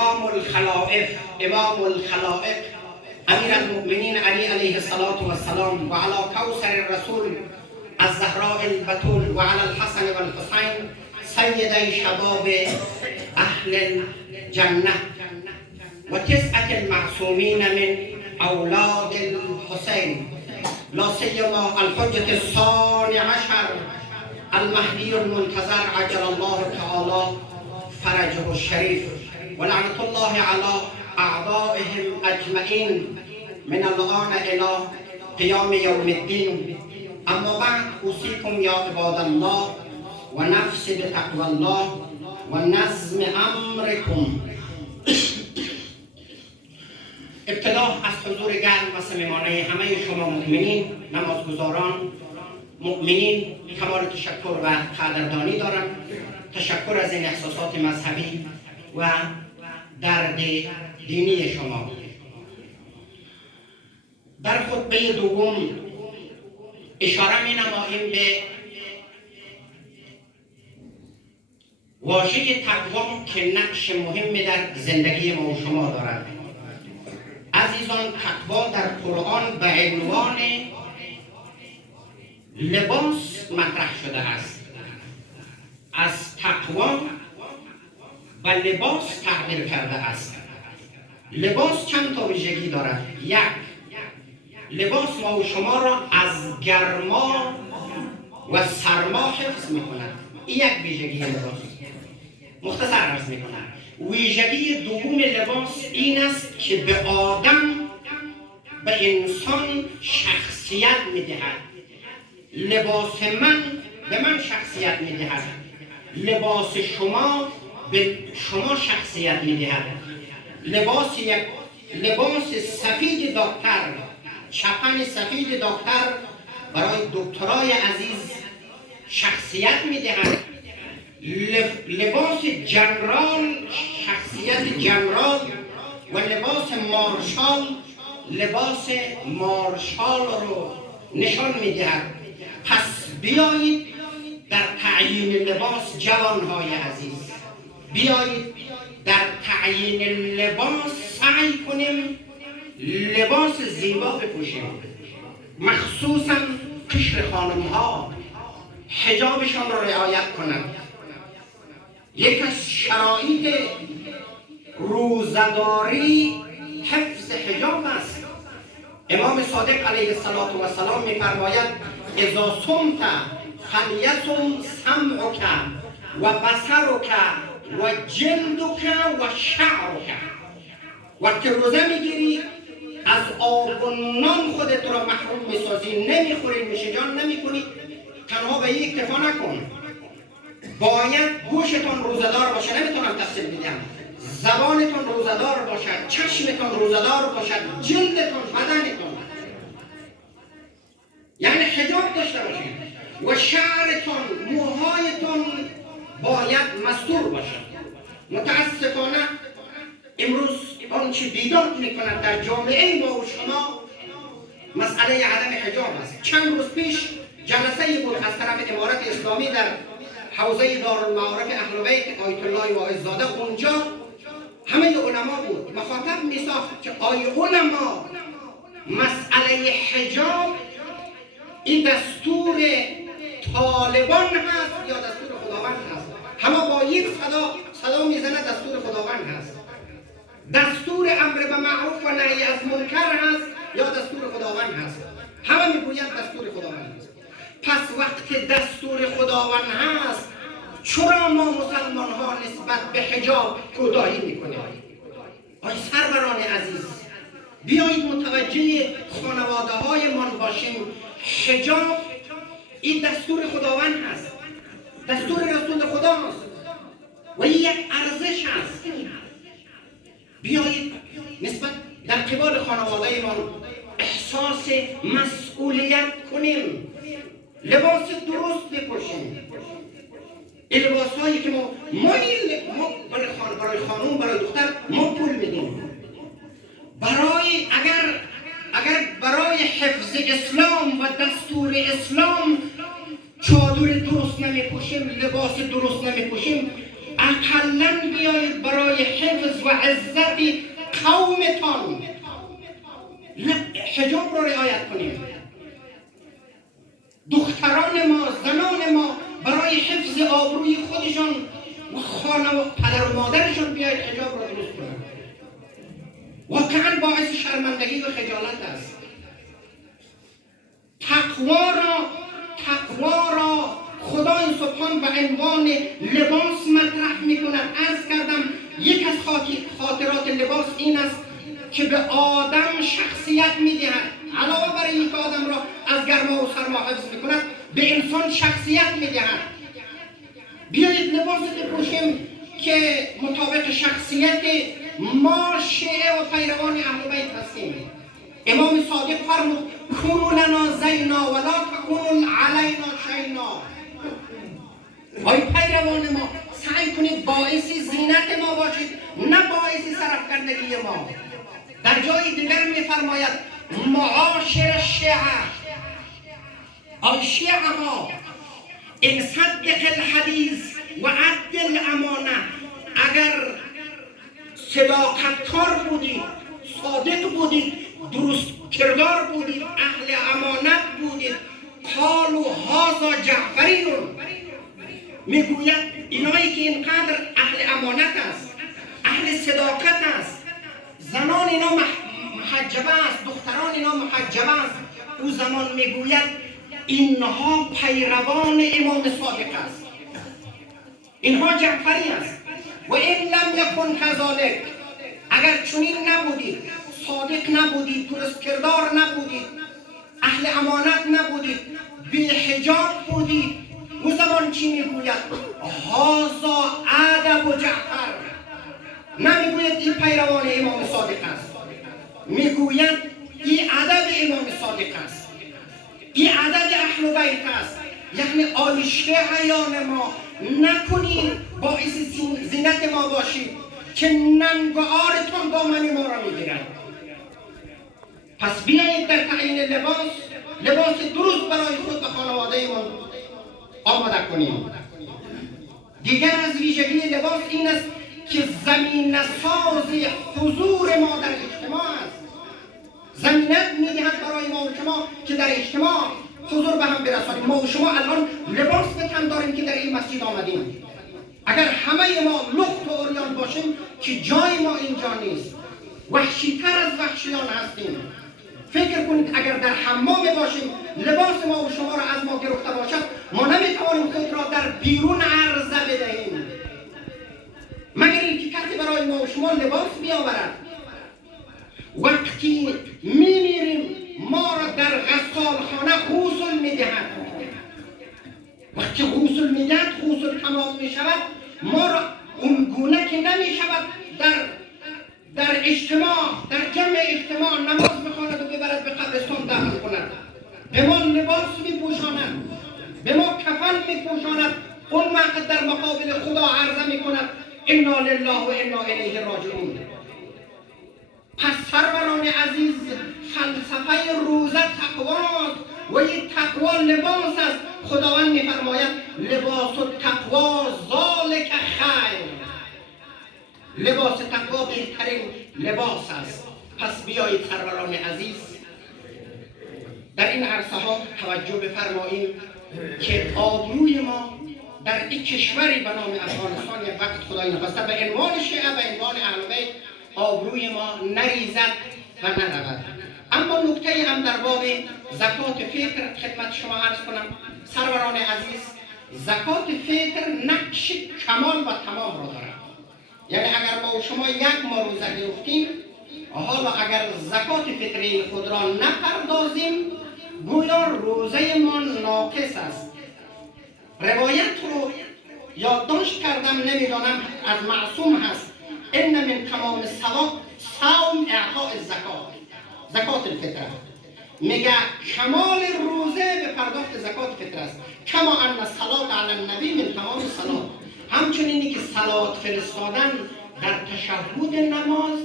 إمام الخلائق أمير المؤمنين علي عليه الصلاة والسلام، وعلى كوثر الرسول الزهراء البتول، وعلى الحسن والحسين سيدي شباب أهل الجنة، وتسعة المعصومين من أولاد الحسين، لا سيما الحجة الثاني عشر المهدي المنتظر عجل الله تعالى فرجه الشريف، ولعنة الله على أعدائهم أجمعين من الآن إلى قيام يوم الدين. أما بعد، أوصيكم يا عباد الله ونفسي بتقوى الله ونظم أمركم. ابتدا از حضور گرم و صمیمانه همه شما مؤمنین، نمازگزاران، مؤمنین کمال تشکر و قدردانی دارم. تشکر از این احساسات مذهبی و درد دینی شما. در خطبه دوم اشاره می نماییم به واژه تقوا که نقش مهمی در زندگی ما و شما دارد. عزیزان، تقوا در قرآن به عنوان لباس مطرح شده است. از تقوا و لباس تعبیر کرده است. لباس چند تا ویژگی دارد. یک، لباس ما و شما را از گرما و سرما حفظ می کند. این یک ویژگی لباس. مختصر عرض می کنم. ویژگی دوم لباس این است که به آدم، به انسان شخصیت می دهد. لباس من به من شخصیت می دهد. لباس شما به شما شخصیت می دهد. لباس سفید دکتر، چپن سفید دکتر برای دکترای عزیز شخصیت می دهد. لباس جنرال شخصیت جنرال و لباس مارشال لباس مارشال رو نشان می دهد. پس بیایید در تعیین لباس جوانهای عزیز، بیایید در تعیین لباس سعی کنیم لباس زیبا بپوشیم. مخصوصا قشر خانم‌ها حجابشان را رعایت کنند. یک از شرایط روزداری حفظ حجاب است. امام صادق علیه السلام می‌فرماید اذا صمت فلیصم سمعک و بصرک و جلدک و شعرک. وقتی روزه میگیری از آب و نان خودت را محروم میسازی، نمیخوری، نوشیجان نمیکنی، تنها به یک اکتفا نکن. باید گوشتان روزدار باشه. نمیتونم تفصیل بدم. زبانتان روزدار باشد، چشمتان روزدار باشد، جلدتان، بدنتان، یعنی حجاب داشته باشید. و شعرتان، موهایتان باید مستور باشد. متاسفانه امروز آنچه بیداد میکند در جامعه ما و شما مسئله عدم حجاب است. چند روز پیش جلسه بود از طرف امارت اسلامی در حوزه دارالمعارف اهل بیت آیت الله واعظ‌زاده. اونجا همه علما بود. مخاطب میساخت که آی علما، مسئله حجاب این دستور طالبان هست یا دستور خداوند هست؟ همه با یک صدا میزنه دستور خداوند هست. دستور امر به معروف و نهی از منکر هست یا دستور خداوند هست؟ همه میگویند دستور خداوند هست. پس وقت دستور خداوند هست، چرا ما مسلمان ها نسبت به حجاب کوتاهی میکنیم؟ آی سروران عزیز، بیایید متوجه خانواده های من باشیم. حجاب این دستور خداوند هست، دستور رسول خداست و یک ارزش هست. بیایید نسبت در قبال خانواده ما احساس مسئولیت کنیم. لباس درست بپوشیم. این لباس هایی که ما برای خانوم، برای دختر ما پول میدیم. اگر برای حفظ اسلام و دستور اسلام چادر درست نمیپوشیم، لباس درست نمیپوشیم، اقلاً بیایید برای حفظ و عزت قومتان حجاب رو رعایت کنیم. دختران ما، زنان ما برای حفظ آبروی خودشان و خانه و پدر و مادرشان بیاید حجاب را درست کنند. واقعا باعث شرمندگی و خجالت است. تقوا را خدای سبحان به عنوان لباس مطرح می کند. عرض کردم یک از خاطرات لباس این است که به آدم شخصیت می دهد. علاوه بر اینکه آدم را از گرما و سرما حفظ می کند، به انسان شخصیت می دهد. بیایید لباسی بپوشیم که مطابق شخصیت ما شیعه و پیروان اهل بیت هستیم. امام صادق فرمود کونوا لنا زینا ولا تکونوا علینا شینا. ای پیروان ما، سعی کنید باعث زینت ما باشید، نه باعث سرفکندگی ما. در جای دیگر می‌فرماید معاشر الشیعه، ای شیعه ها، ان صدق الحدیث و عد الامانه، اگر صداقتکار بودید، صادق بودید، درست کردار بودید، اهل امانت بودید، قالوا هذا جعفری، میگوید اینایی که اینقدر اهل امانت است، اهل صداقت است، زنان اینا محجبه است، دختران اینا محجبه است، او زمان میگوید اینها پیروان امام صادق است، اینها جعفری است. و این لم یکن کذالک، اگر چنین نبودید، صادق نبودید، درست کردار نبودید، اهل امانت نبودید، بی حجاب بودید، او زمان چی میگوید؟ هذا ادب جعفر. نمیگوید این پیروان امام صادق است، میگوید این ادب امام صادق است، این ادب اهل بیت است. یعنی آیشه حیان ما نکنید باعث زینت ما باشید که ننگ و عارتون دامن ما را میگیرد. پس بیایید در تعیین لباس درست برای خود و خانواده ما آماده کنیم. دیگر از ویژگی لباس این است که زمینه ساز حضور ما در اجتماع است. زمینت میدهد برای ما و شما که در اجتماع حضور به هم برسانیم. ما و شما الان لباس به تن داریم که در این مسجد آمدیم. اگر همه ما لخت و عریان باشیم که جای ما اینجا نیست، وحشی‌تر از وحشیان هستیم. فکر کنید اگر در حمام باشیم، لباس ما و شما را از ما گرفته باشد، ما نمیتوانیم خود را در بیرون عرضه بدهیم مگر اینکه کسی برای ما و شما لباس بیاورد. وقتی میمیریم ما را در غسالخانه غسل میدهد. وقتی غسل میدهد، غسل تمام میشود، ما را اون گونه که نمیشود در اجتماع، در جمع اجتماع نماز بخواند و ببرد به قبرستان دفن کند. به ما لباس میپوشاند، به ما کفن میپوشاند. اون وقت در مقابل خدا عرضه میکند انا لله و انا الیه راجعون. پس سروران عزیز، فلسفه روزه تقواست و این تقوا لباس است. خداوند میفرماید لباس التقوا ذالک خیر. لباس تقوا بهترین لباس است. پس بیایید سروران عزیز در این عرصه ها توجه بفرماییم که آبروی ما در این کشوری به نام افغانستان یک وقت خدای نخواسته به عنوان شیعه، به عنوان اهل بیت آبروی ما نریزد و نرود. اما نکته هم در باب زکات فطر خدمت شما عرض کنم. سروران عزیز، زکات فطر نقش کمال و تمام را دارد. یعنی اگر ما و شما یک ماه روزه گرفتیم، حالا اگر زکات فطری خود را نپردازیم، گویا روزه ما ناقص است. روایت رو یادداشت کردم، نمیدانم از معصوم هست. ان من تمام صوم اعطاء زکات الفطر. میگه کمال روزه به پرداخت زکات فطر است. کما ان الصلاه علی النبی من تمام الصلاه. همچنینی که صلوات فرستادن در تشهد نماز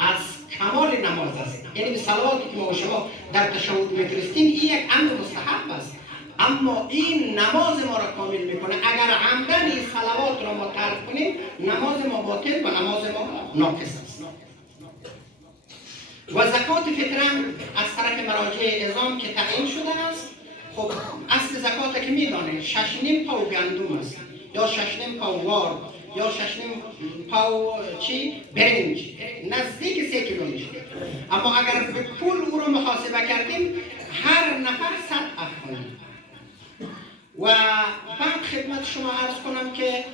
از کمال نماز است. یعنی به صلواتی که ما و شما در تشهد میفرستیم این یک امر مستحب است. اما این نماز ما را کامل میکنه. اگر عمدن این صلوات را ما ترک کنیم، نماز ما باطل و نماز ما ناقص است. و زکات فطره از طرف مراجع اعظام که تعیین شده است. خب اصل زکات که میدانید 6.5 پاو گندم است، یا 6.5 پاو وار، یا 6.5 پاو برنج، نزدیک 3 کیلو میشه. اما اگر به پول او رو محاسبه کردیم، هر نفر 100 افغانی. و بعد خدمت شما عرض کنم که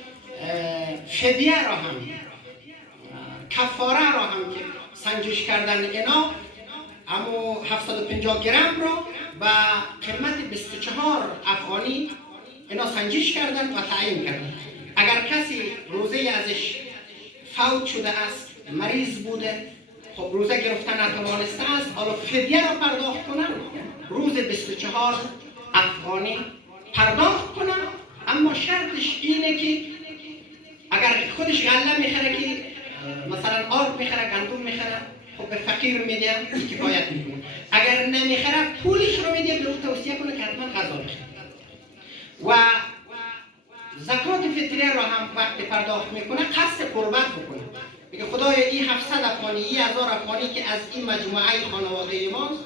فدیه را هم، کفاره را هم که سنجش کردن اینا، اما 750 گرم را و قیمت 24 افغانی اینا سنجش کردن و تعیین کردن. اگر کسی روزه ازش فوت شده است، مریض بوده، خب روزه گرفتن نتوانسته است، حالا فدیه را پرداخت کنن، روز 24 افغانی پرداخت کنن. اما شرطش اینه که اگر خودش غله میخره، که مثلا آرد میخره، گندم میخره، خب به فقیر میده، کفایت میکنه. اگر نمیخره پولش رو میده، به او توصیه کنه که حتما غذا بخره. و زکات فطریه را هم وقتی پرداخت میکنه قصد قربت بکنه، میگه خدایا این 700 افغانی، 1000 افغانی که از این مجموعه خانواده ماست،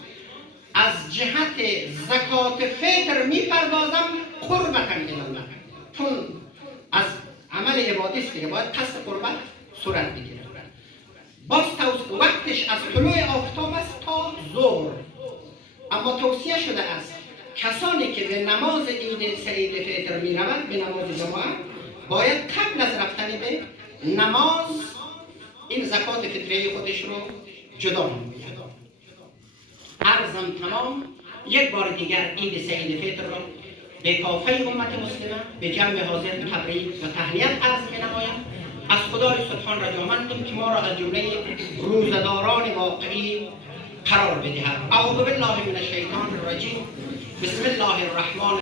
از جهت زکات فطر میپردازم قربتا الی الله، چون از عمل عبادی است که باید قصد قربت صورت بگیره. باز وقتش از طلوع آفتاب است تا ظهر. اما توصیه شده است کسانی که به نماز عید فطر می روند، به نماز جماعت، باید قبل از رفتن به نماز این زکات فطریه خودش رو جدا نماید. عرضم تمام. یک بار دیگر عید سعید فطر را به کافه امت مسلمه به جمع حاضر تبریک و تهنیت عرض می نمایم. از خدای سبحان رجامندیم که ما را از جمله روزداران واقعی قرار بدهد. اعوذ بالله من الشیطان الرجیم. بسم الله الرحمن